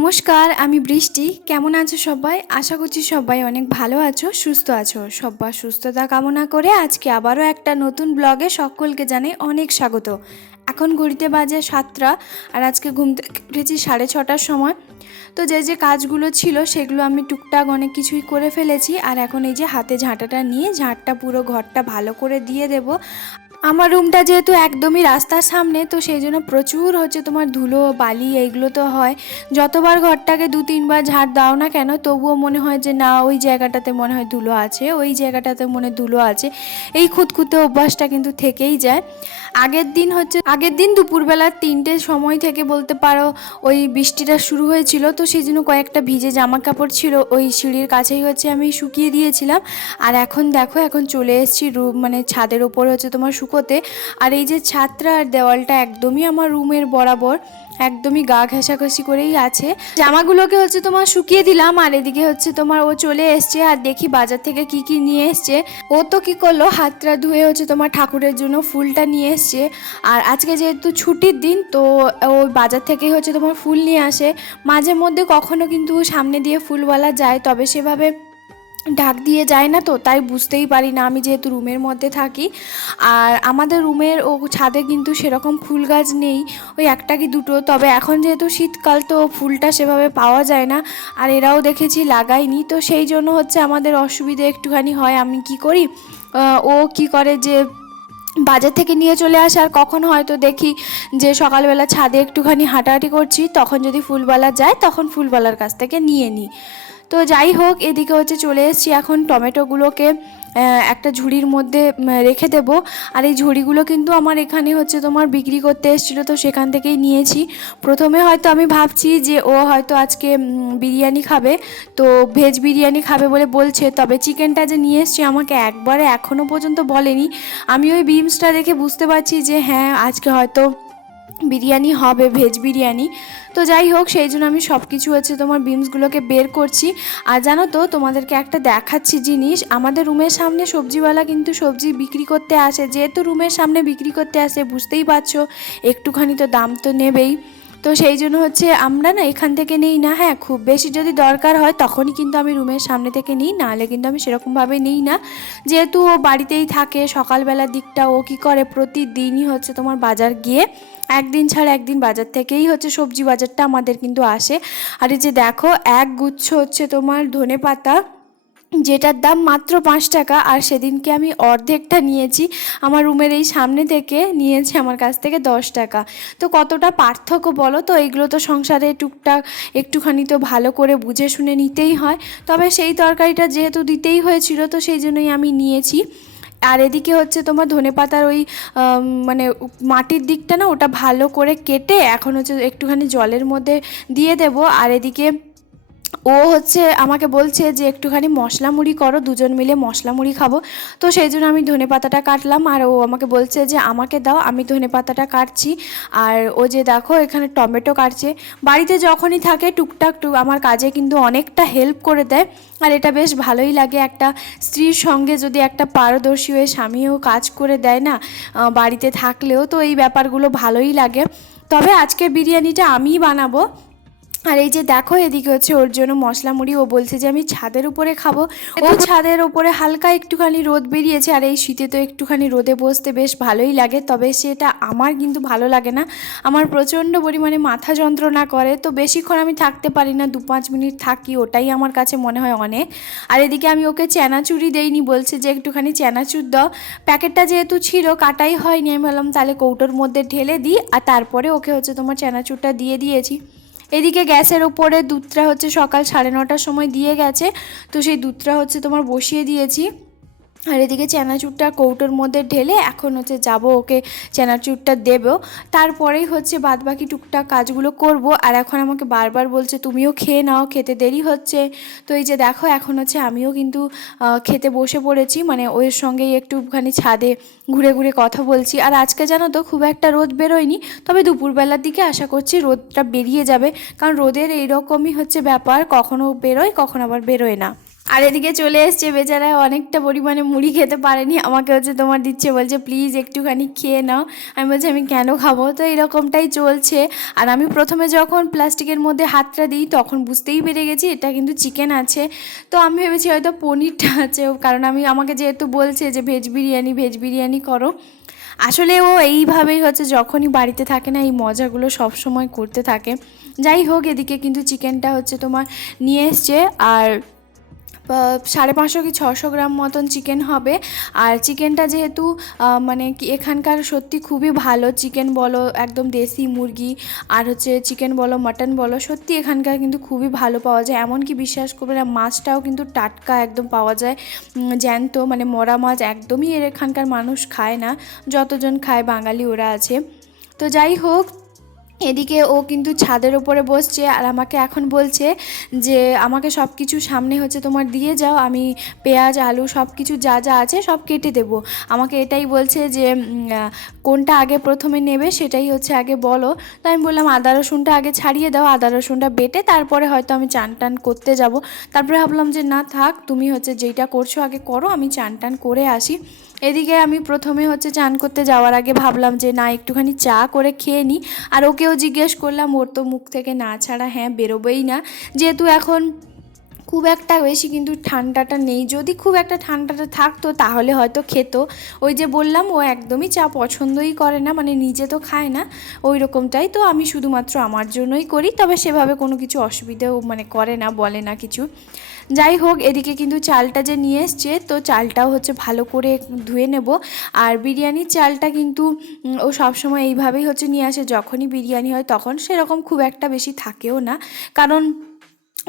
নমস্কার, আমি বৃষ্টি। কেমন আছো সবাই? আশা করছি সবাই অনেক ভালো আছো, সুস্থ আছো। সবার সুস্থতা কামনা করে আজকে আবারও একটা নতুন ব্লগে সকলকে জানাই অনেক স্বাগত। এখন ঘড়িতে বাজে 7টা, আর আজকে ঘুম থেকে উঠেছি 6:30টার সময়। তো যে কাজগুলো ছিল সেগুলো আমি টুকটাক অনেক কিছুই করে ফেলেছি। আর এখন এই যে হাতে ঝাঁটাটা নিয়ে ঝাঁটটা পুরো ঘরটা ভালো করে দিয়ে দেব। আমার রুমটা যেহেতু একদমই রাস্তার সামনে, তো সেই জন্য প্রচুর তোমার ধুলো বালি এইগুলো তো হয়। যতবার ঘরটাকে 2-3বার ঝাড় দাও না কেন, তবুও মনে হয় যে না, ওই জায়গাটাতে মনে হয় ধুলো আছে, ওই জায়গাটাতে মনে ধুলো আছে। এই খুঁতখুঁতে অভ্যাসটা কিন্তু থেকেই যায়। আগের দিন দুপুরবেলা 3টের সময় থেকে বলতে পারো ওই বৃষ্টিটা শুরু হয়েছিল। তো সেই জন্য কয়েকটা ভিজে জামা কাপড় ছিল ওই সিঁড়ির কাছেই আমি শুকিয়ে দিয়েছিলাম। আর এখন দেখো, এখন চলে এসেছি রুম মানে ছাদের ওপরে তোমার শুকোতে। আর এই যে ছাদটা আর দেওয়ালটা একদমই আমার রুমের বরাবর, একদমই গা ঘেঁষাঘেঁষি করেই আছে। জামাগুলোকে তোমার শুকিয়ে দিলাম। আর এদিকে তোমার ও চলে এসছে, আর দেখি বাজার থেকে কি কি নিয়ে এসছে। ও তো কি করলো, হাতটা ধুয়ে তোমার ঠাকুরের জন্য ফুলটা নিয়ে এসছে। আর আজকে যেহেতু ছুটির দিন, তো ও বাজার থেকেই তোমার ফুল নিয়ে আসে। মাঝে মধ্যে কখনো কিন্তু সামনে দিয়ে ফুলওয়ালা যায়, তবে সেভাবে ঢাক দিয়ে যায় না, তো তাই বুঝতেই পারি না আমি যেহেতু রুমের মধ্যে থাকি। আর আমাদের রুমের ও ছাদে কিন্তু সেরকম ফুল গাছ নেই, ওই একটা কি দুটো। তবে এখন যেহেতু শীতকাল, তো ফুলটা সেভাবে পাওয়া যায় না, আর এরাও দেখেছি লাগায়নি। তো সেই জন্য আমাদের অসুবিধে একটুখানি হয়। আমি কি করি, ও কি করে যে বাজার থেকে নিয়ে চলে আসে। আর কখন হয়তো দেখি যে সকালবেলা ছাদে একটুখানি হাঁটাহাঁটি করছি, তখন যদি ফুলওয়ালা যায় তখন ফুলওয়ালার কাছ থেকে নিয়ে নিই। তো যাই হোক, এদিকে চলে এসেছি। এখন টমেটোগুলোকে একটা ঝুড়ির মধ্যে রেখে দেব। আর এই ঝুড়িগুলো কিন্তু আমার এখানে তোমার বিক্রি করতে এসেছিলো, তো সেখান থেকেই নিয়েছি। প্রথমে হয়তো আমি ভাবছি যে ও হয়তো আজকে বিরিয়ানি খাবে, তো ভেজ বিরিয়ানি খাবে বলে বলছে। তবে চিকেনটা যে নিয়ে এসছি আমাকে একবারে এখনও পর্যন্ত বলেনি। আমি ওই বিমসটা দেখে বুঝতে পারছি যে হ্যাঁ, আজকে হয়তো বিরিয়ানি হবে, ভেজ বিরিয়ানি। তো যাই হোক, সেই জন্য আমি সব কিছু তোমার বিমসগুলোকে বের করছি। আর জানো তো, তোমাদেরকে একটা দেখাচ্ছি জিনিস। আমাদের রুমের সামনে সবজিওয়ালা কিন্তু সবজি বিক্রি করতে আসে। যেহেতু রুমের সামনে বিক্রি করতে আসে, বুঝতেই পারছো একটুখানি তো দাম তো নেবেই। তো সেই জন্য আমরা না এখান থেকে নেই না। হ্যাঁ, খুব বেশি যদি দরকার হয় তখনই কিন্তু আমি রুমের সামনে থেকে নিই, নাহলে কিন্তু আমি সেরকমভাবে নিই না। যেহেতু ও বাড়িতেই থাকে, সকালবেলার দিকটা ও কী করে, প্রতিদিনই তোমার বাজার গিয়ে একদিন ছাড়া একদিন বাজার থেকেই সবজি বাজারটা আমাদের কিন্তু আসে। আর এই যে দেখো, এক গুচ্ছ তোমার ধনেপাতা, যেটার দাম মাত্র 5 টাকা। আর সেদিনকে আমি অর্ধেকটা নিয়েছি, আমার রুমের এই সামনে থেকে নিয়েছে আমার কাছ থেকে 10 টাকা। তো কতটা পার্থক্য বলো তো। এইগুলো তো সংসারে টুকটাক একটুখানি তো ভালো করে বুঝে শুনে নিতেই হয়। তবে সেই তরকারিটা যেহেতু দিতেই হয়েছিল, তো সেই জন্যই আমি নিয়েছি। আর এদিকে তোমার ধনেপাতার ওই মানে মাটির দিকটা না, ওটা ভালো করে কেটে এখন একটুখানি জলের মধ্যে দিয়ে দেব। আর এদিকে ও আমাকে বলছে যে একটুখানি মশলা মুড়ি করো, দুজন মিলে মশলা মুড়ি খাবো। তো সেই জন্য আমি ধনেপাতাটা কাটলাম, আর ও আমাকে বলছে যে আমাকে দাও, আমি ধনেপাতাটা কাটছি। আর ও যে দেখো এখানে টমেটো কাটছে। বাড়িতে যখনই থাকে টুকটাক আমার কাজে কিন্তু অনেকটা হেল্প করে দেয়। আর এটা বেশ ভালোই লাগে, একটা স্ত্রীর সঙ্গে যদি একটা পারদর্শী হয়ে স্বামীও কাজ করে দেয় না বাড়িতে থাকলেও, তো এই ব্যাপারগুলো ভালোই লাগে। তবে আজকে বিরিয়ানিটা আমিই বানাবো। আর এই যে দেখো, এদিকে ওর জন্য মশলা মুড়ি ও বলছে যে আমি ছাদের উপরে খাবো। ও ছাদের উপরে হালকা একটুখানি রোদ বেরিয়েছে, আর এই শীতে তো একটুখানি রোদে বসতে বেশ ভালোই লাগে। তবে সেটা আমার কিন্তু ভালো লাগে না, আমার প্রচণ্ড পরিমাণে মাথা যন্ত্রণা করে। তো বেশিক্ষণ আমি থাকতে পারি না, 2-5 মিনিট থাকি, ওটাই আমার কাছে মনে হয় অনেক। আর এদিকে আমি ওকে চানাচুরি দেইনি, বলছে যে একটুখানি চানাচুর দাও। প্যাকেটটা যেহেতু ছিল, কাটাই হয়নি, আমি ভাবলাম তাহলে কৌটোর মধ্যে ঢেলে দিই। আর তারপরে ওকে তোমার চানাচুরটা দিয়ে দিয়েছি। এদিকে গ্যাসের ওপরে দুধটা সকাল 9:30টার সময় দিয়ে গেছে, তো সেই দুধটা তোমার বসিয়ে দিয়েছি। আর এদিকে চানাচুরটা কৌটোর মধ্যে ঢেলে এখন যাব ওকে চানাচুরটা দেবো। তারপরেই বাদবাকি টুকটাক কাজগুলো করব। আর এখন আমাকে বারবার বলছে তুমিও খেয়ে নাও, খেতে দেরি হচ্ছে। তো এই যে দেখো, এখন আমিও কিন্তু খেতে বসে পড়েছি, মানে ওর সঙ্গেই একটুখানি ছাদে ঘুরে ঘুরে কথা বলছি। আর আজকে জানো তো খুব একটা রোদ বেরোয়নি, তবে দুপুরবেলার দিকে আশা করছি রোদটা বেরিয়ে যাবে, কারণ রোদের এইরকমই ব্যাপার, কখনো বেরোয় কখনো আবার বেরোয় না। আর এদিকে চলে এসছে বেচারা, অনেকটা পরিমাণে মুড়ি খেতে পারেনি, আমাকে হচ্ছে তোমার দিচ্ছে, বলছে প্লিজ একটুখানি খেয়ে নাও। আমি বলছি আমি কেন খাবো, তো এরকমটাই চলছে। আর আমি প্রথমে যখন প্লাস্টিকের মধ্যে হাতটা দিই তখন বুঝতেই পেরে গেছি এটা কিন্তু চিকেন আছে। তো আমি ভেবেছি হয়তো পনিরটা আছে, কারণ আমাকে যেহেতু বলছে যে ভেজ বিরিয়ানি করো। আসলে ও এইভাবেই হচ্ছে যখনই বাড়িতে থাকে না এই মজাগুলো সব সময় করতে থাকে। যাই হোক, এদিকে কিন্তু চিকেনটা হচ্ছে তোমার নিয়ে এসছে, আর 550 কি 600 গ্রাম মতন চিকেন হবে। আর চিকেনটা যেহেতু মানে কি এখানকার সত্যি খুবই ভালো, চিকেন বলো একদম দেশি মুরগি, আর হচ্ছে চিকেন বলো মাটন বলো, সত্যি এখানকার কিন্তু খুবই ভালো পাওয়া যায়। এমনকি বিশ্বাস করবে না, মাছটাও কিন্তু টাটকা একদম পাওয়া যায়, জ্যান্ত, মানে মরা মাছ একদমই এখানকার মানুষ খায় না, যতজন খায় বাঙালি ওরা আছে। তো যাই হোক, এদিকে ও কিন্তু ছাদের উপরে বসছে আর আমাকে এখন বলছে যে আমাকে সব কিছু সামনে হচ্ছে তোমার দিয়ে যাও, আমি পেঁয়াজ আলু সব কিছু যা যা আছে সব কেটে দেবো। আমাকে এটাই বলছে যে কোনটা আগে প্রথমে নেবে সেটাই হচ্ছে আগে বলো। তো আমি বললাম আদা রসুনটা আগে ছাড়িয়ে দাও, আদা রসুনটা বেটে তারপরে হয়তো আমি চান টান করতে যাব। তারপরে ভাবলাম যে না থাক, তুমি হচ্ছে যেইটা করছো আগে করো, আমি চান টান করে আসি। এদিকে আমি প্রথমে হচ্ছে চান করতে যাওয়ার আগে ভাবলাম যে না একটুখানি চা করে খেয়ে নিই। আর ওকেও জিজ্ঞেস করলাম, ওর তো মুখ থেকে না ছাড়া হ্যাঁ বেরোবেই না, যেহেতু এখন খুব একটা বেশি কিন্তু ঠান্ডাটা নেই, যদি খুব একটা ঠান্ডাটা থাকতো তাহলে হয়তো খেত। ওই যে বললাম ও একদমই চা পছন্দই করে না, মানে নিজে তো খায় না ওই রকমটাই, তো আমি শুধুমাত্র আমার জন্যই করি, তবে সেভাবে কোনো কিছু অসুবিধেও মানে করে না, বলে না কিছু। যাই হোক, এদিকে কিন্তু চালটা যে নিয়ে এসছে, তো চালটাও হচ্ছে ভালো করে ধুয়ে নেব। আর বিরিয়ানির চালটা কিন্তু ও সবসময় এইভাবেই হচ্ছে নিয়ে আসে, যখনই বিরিয়ানি হয় তখন সেরকম খুব একটা বেশি থাকেও না, কারণ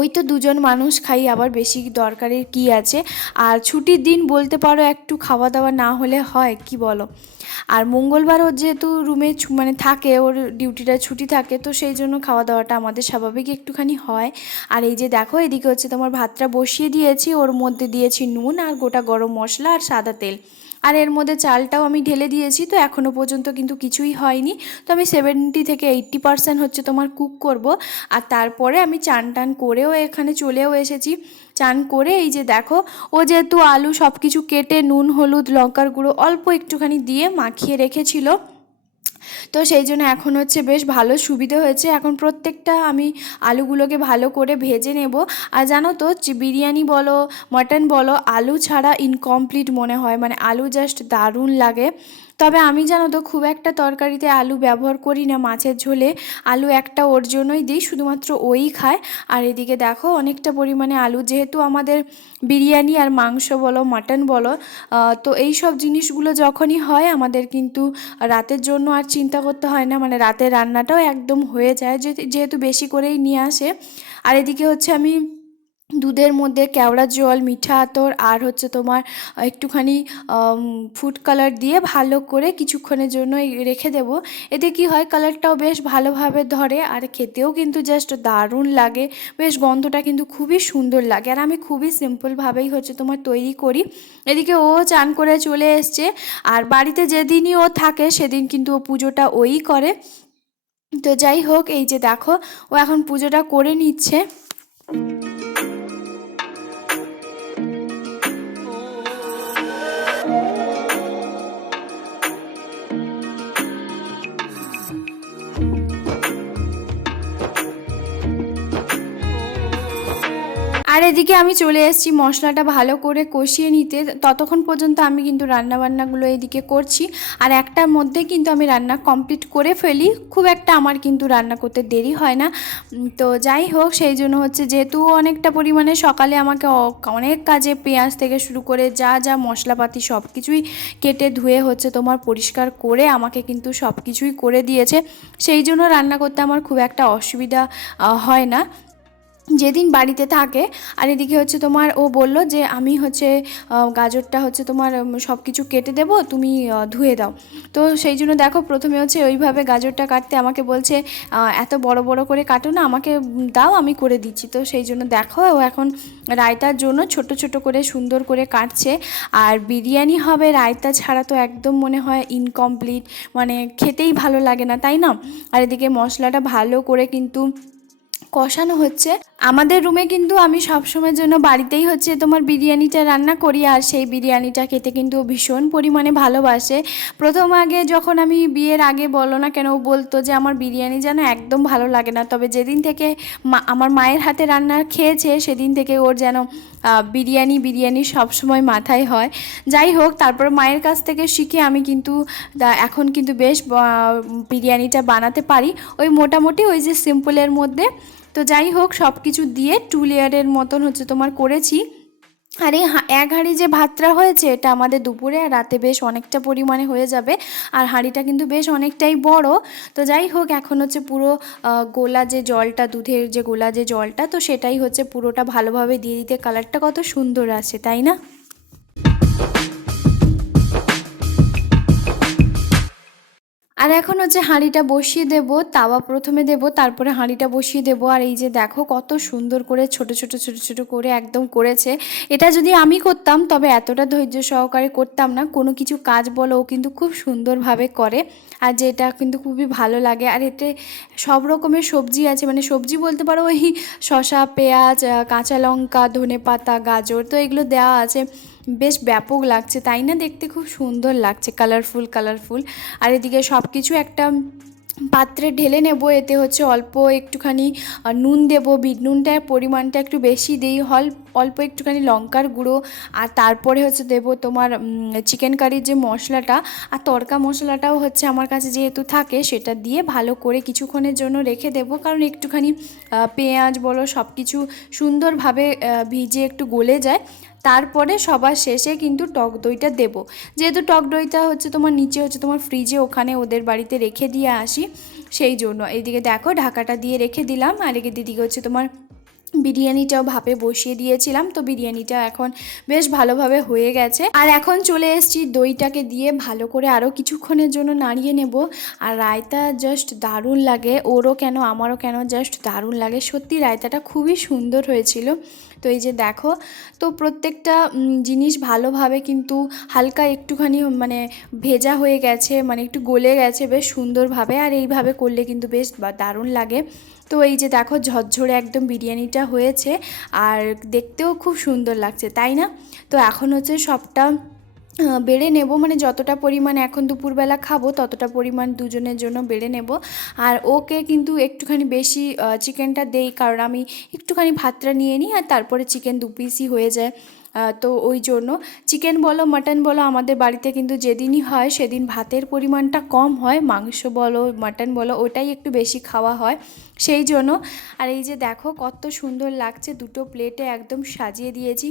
ওই তো দুজন মানুষ খাই, আবার বেশি দরকারের কি আছে। আর ছুটির দিন বলতে পারো একটু খাওয়া দাওয়া না হলে হয় কি বলো। আর মঙ্গলবার ওর যেহেতু রুমে মানে থাকে, ওর ডিউটিটা ছুটি থাকে, তো সেই জন্য খাওয়া দাওয়াটা আমাদের স্বাভাবিক একটুখানি হয়। আর এই যে দেখো, এদিকে হচ্ছে তোমার ভাতটা বসিয়ে দিয়েছি, ওর মধ্যে দিয়েছি নুন আর গোটা গরম মশলা আর সাদা তেল, আর এর মধ্যে চালটাও আমি ঢেলে দিয়েছি। তো এখনও পর্যন্ত কিন্তু কিছুই হয়নি, তো আমি 70 থেকে 80% হচ্ছে তোমার কুক করব। আর তারপরে আমি চান টান করেও এখানে চলেও এসেছি। চান করে এই যে দেখো, ও যেহেতু আলু সব কিছু কেটে নুন হলুদ লঙ্কার গুঁড়ো অল্প একটুখানি দিয়ে মাখিয়ে রেখেছিল, তো সেই জন্য এখন হচ্ছে বেশ ভালো সুবিধে হয়েছে। এখন প্রত্যেকটা আমি আলুগুলোকে ভালো করে ভেজে নেব। আর জানো তো, বিরিয়ানি বলো মাটন বলো, আলু ছাড়া ইনকমপ্লিট মনে হয়, মানে আলু জাস্ট দারুণ লাগে। তবে আমি জানো তো খুব একটা তরকারিতে আলু ব্যবহার করি না, মাছের ঝোলে আলু একটা ওর জন্যই দিই, শুধুমাত্র ওই খায়। আর এদিকে দেখো অনেকটা পরিমাণে আলু, যেহেতু আমাদের বিরিয়ানি আর মাংস বলো মাটন বলো, তো এই সব জিনিসগুলো যখনই হয় আমাদের কিন্তু রাতের জন্য আর চিন্তা করতে হয় না, মানে রাতের রান্নাটাও একদম হয়ে যায়, যেহেতু বেশি করেই নিয়ে আসে। আর এদিকে হচ্ছে আমি দুধের মধ্যে কেওড়া জল, মিঠা আতর আর হচ্ছে তোমার একটুখানি ফুড কালার দিয়ে ভালো করে কিছুক্ষণের জন্য রেখে দেব। এতে কি হয়, কালারটাও বেশ ভালোভাবে ধরে আর খেতেও কিন্তু জাস্ট দারুণ লাগে, বেশ গন্ধটা কিন্তু খুবই সুন্দর লাগে। আর আমি খুবই সিম্পলভাবেই হচ্ছে তোমার তৈরি করি। এদিকে ও চান করে চলে এসছে, আর বাড়িতে যেদিনই ও থাকে সেদিন কিন্তু ও পুজোটা ওই করে। তো যাই হোক, এই যে দেখো ও এখন পুজোটা করে নিচ্ছে। আর এদিকে আমি চলে এসেছি মশলাটা ভালো করে কষিয়ে নিতে, ততক্ষণ পর্যন্ত আমি কিন্তু রান্নাবান্নাগুলো এদিকে করছি। আর একটার মধ্যে কিন্তু আমি রান্না কমপ্লিট করে ফেলি, খুব একটা আমার কিন্তু রান্না করতে দেরি হয় না। তো যাই হোক, সেই জন্য হচ্ছে যেহেতু অনেকটা পরিমাণে সকালে আমাকে অনেক কাজে পেঁয়াজ থেকে শুরু করে যা যা মশলাপাতি সব কিছুই কেটে ধুয়ে হচ্ছে তোমার পরিষ্কার করে আমাকে কিন্তু সব কিছুই করে দিয়েছে, সেই জন্য রান্না করতে আমার খুব একটা অসুবিধা হয় না যেদিন বাড়িতে থাকে। আর এদিকে হচ্ছে তোমার ও বলল যে আমি হচ্ছে গাজরটা হচ্ছে তোমার সব কিছু কেটে দেবো, তুমি ধুয়ে দাও। তো সেই জন্য দেখো প্রথমে হচ্ছে ওইভাবে গাজরটা কাটতে আমাকে বলছে এত বড় বড় করে কাটো না, আমাকে দাও আমি করে দিচ্ছি। তো সেই জন্য দেখো ও এখন রায়তার জন্য ছোট ছোট করে সুন্দর করে কাটছে। আর বিরিয়ানি হবে রায়তা ছাড়া তো একদম মনে হয় ইনকমপ্লিট, মানে খেতেই ভালো লাগে না, তাই না? আর এদিকে মশলাটা ভালো করে কিন্তু কষানো হচ্ছে। আমাদের রুমে কিন্তু আমি সবসময়ের জন্য বাড়িতেই হচ্ছে তোমার বিরিয়ানিটা রান্না করি, আর সেই বিরিয়ানিটা খেতে কিন্তু ও ভীষণ পরিমাণে ভালোবাসে। প্রথম আগে যখন আমি বিয়ের আগে বলো না কেন, ও বলতো যে আমার বিরিয়ানি যেন একদম ভালো লাগে না, তবে যেদিন থেকে আমার মায়ের হাতে রান্না খেয়েছে সেদিন থেকে ওর যেন বিরিয়ানি বিরিয়ানি সবসময় মাথায় হয়। যাই হোক, তারপর মায়ের কাছ থেকে শিখে আমি কিন্তু এখন কিন্তু বেশ বিরিয়ানিটা বানাতে পারি, ওই মোটামুটি ওই যে সিম্পলের মধ্যে। তো যাই হোক, সব কিছু দিয়ে 2 লেয়ারের মতন হচ্ছে তোমার করেছি। আর এই এক হাঁড়ি যে ভাতটা হয়েছে এটা আমাদের দুপুরে আর রাতে বেশ অনেকটা পরিমাণে হয়ে যাবে, আর হাঁড়িটা কিন্তু বেশ অনেকটাই বড়। তো যাই হোক, এখন হচ্ছে পুরো গোলা যে জলটা, দুধের যে গোলা যে জলটা, তো সেটাই হচ্ছে পুরোটা ভালোভাবে দিয়ে দিতে কালারটা কত সুন্দর আসে, তাই না? আর এখন হচ্ছে হাঁড়িটা বসিয়ে দেব, তাওয়া প্রথমে দেব, তারপরে হাঁড়িটা বসিয়ে দেব। আর এই যে দেখো কত সুন্দর করে ছোট ছোট ছোট ছোট করে একদম করেছে। এটা যদি আমি করতাম তবে এতটা ধৈর্য সহকারে করতাম না, কোনো কিছু কাজ বলো ও কিন্তু খুব সুন্দরভাবে করে, আর যেটা কিন্তু খুবই ভালো লাগে। আর এতে সব রকমের সবজি আছে, মানে সবজি বলতে পারো ওই শসা, পেঁয়াজ, কাঁচা লঙ্কা, ধনেপাতা, গাজর, তো এগুলো দেওয়া আছে। বেশ ব্যাপক লাগছে, তাই না? দেখতে খুব সুন্দর লাগছে, কালারফুল কালারফুল। আর এদিকে সব কিছু একটা পাত্রে ঢেলে নেব। এতে হচ্ছে অল্প একটুখানি নুন দেব, বিট নুনটার পরিমাণটা একটু বেশি দিই, অল্প একটুখানি লঙ্কার গুঁড়ো, আর তারপরে হচ্ছে দেব তোমার চিকেন কারির যে মশলাটা, আর তড়কা মশলাটাও হচ্ছে আমার কাছে যেহেতু থাকে, সেটা দিয়ে ভালো করে কিছুক্ষণের জন্য রেখে দেব, কারণ একটুখানি পেঁয়াজ বলো সব কিছু সুন্দরভাবে ভিজে একটু গলে যায়। তারপরে সবার শেষে কিন্তু টক দইটা দেবো, যেহেতু টক দইটা হচ্ছে তোমার নিচে হচ্ছে তোমার ফ্রিজে ওখানে ওদের বাড়িতে রেখে দিয়ে আসি, সেই জন্য। এইদিকে দেখো ঢাকাটা দিয়ে রেখে দিলাম, আর এদিকে হচ্ছে তোমার বিরিয়ানিটাও ভাপে বসিয়ে দিয়েছিলাম। তো বিরিয়ানিটা এখন বেশ ভালোভাবে হয়ে গেছে, আর এখন চলে এসেছি দইটাকে দিয়ে ভালো করে আরও কিছুক্ষণের জন্য নাড়িয়ে নেব। আর রায়তা জাস্ট দারুণ লাগে, ওরও কেন আমারও কেন জাস্ট দারুণ লাগে, সত্যি রায়তাটা খুবই সুন্দর হয়েছিল। তো এই যে দেখো, তো প্রত্যেকটা জিনিস ভালোভাবে কিন্তু হালকা একটুখানি মানে ভেজা হয়ে গেছে, মানে একটু গলে গেছে বেশ সুন্দরভাবে, আর এইভাবে করলে কিন্তু বেশ দারুণ লাগে। তো এই যে দেখো ঝরঝরে একদম বিরিয়ানিটা হয়েছে, আর দেখতেও খুব সুন্দর লাগছে, তাই না? তো এখন হচ্ছে সবটা বেড়ে নেব, মানে যতটা পরিমাণ এখন দুপুরবেলা খাবো ততটা পরিমাণ দুজনের জন্য বেড়ে নেব। আর ওকে কিন্তু একটুখানি বেশি চিকেনটা দেই, কারণ আমি একটুখানি ভাতটা নিয়ে নিই, আর তারপরে চিকেন 2 পিসই হয়ে যায়। তো ওই জন্য চিকেন বলো মাটন বলো আমাদের বাড়িতে কিন্তু যেদিনই হয় সেদিন ভাতের পরিমাণটা কম হয়, মাংস বলো মাটন বলো ওটাই একটু বেশি খাওয়া হয়, সেই জন্য। আর এই যে দেখো কত সুন্দর লাগছে, দুটো প্লেটে একদম সাজিয়ে দিয়েছি,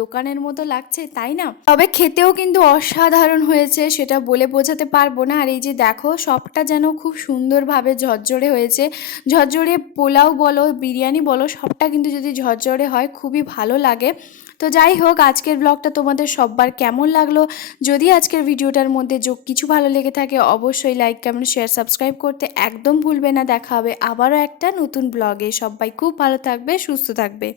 দোকানের মতো লাগছে, তাই না? তবে খেতেও কিন্তু অসাধারণ হয়েছে, সেটা বলে বোঝাতে পারবো না। আর এই যে দেখো সবটা যেন খুব সুন্দরভাবে ঝরঝরে হয়েছে, ঝরঝরে পোলাও বলো বিরিয়ানি বলো সবটা কিন্তু যদি ঝরঝরে হয় খুবই ভালো লাগে। তো যাই হোক, আজকের ব্লগটা তোমাদের সবার কেমন লাগলো? যদি আজকের ভিডিওটার মধ্যে কিছু ভালো লেগে থাকে অবশ্যই লাইক কমেন্ট শেয়ার সাবস্ক্রাইব করতে একদম ভুলবে না। দেখা হবে আবারও একটা নতুন ব্লগে। সবাই খুব ভালো থাকবে, সুস্থ থাকবে।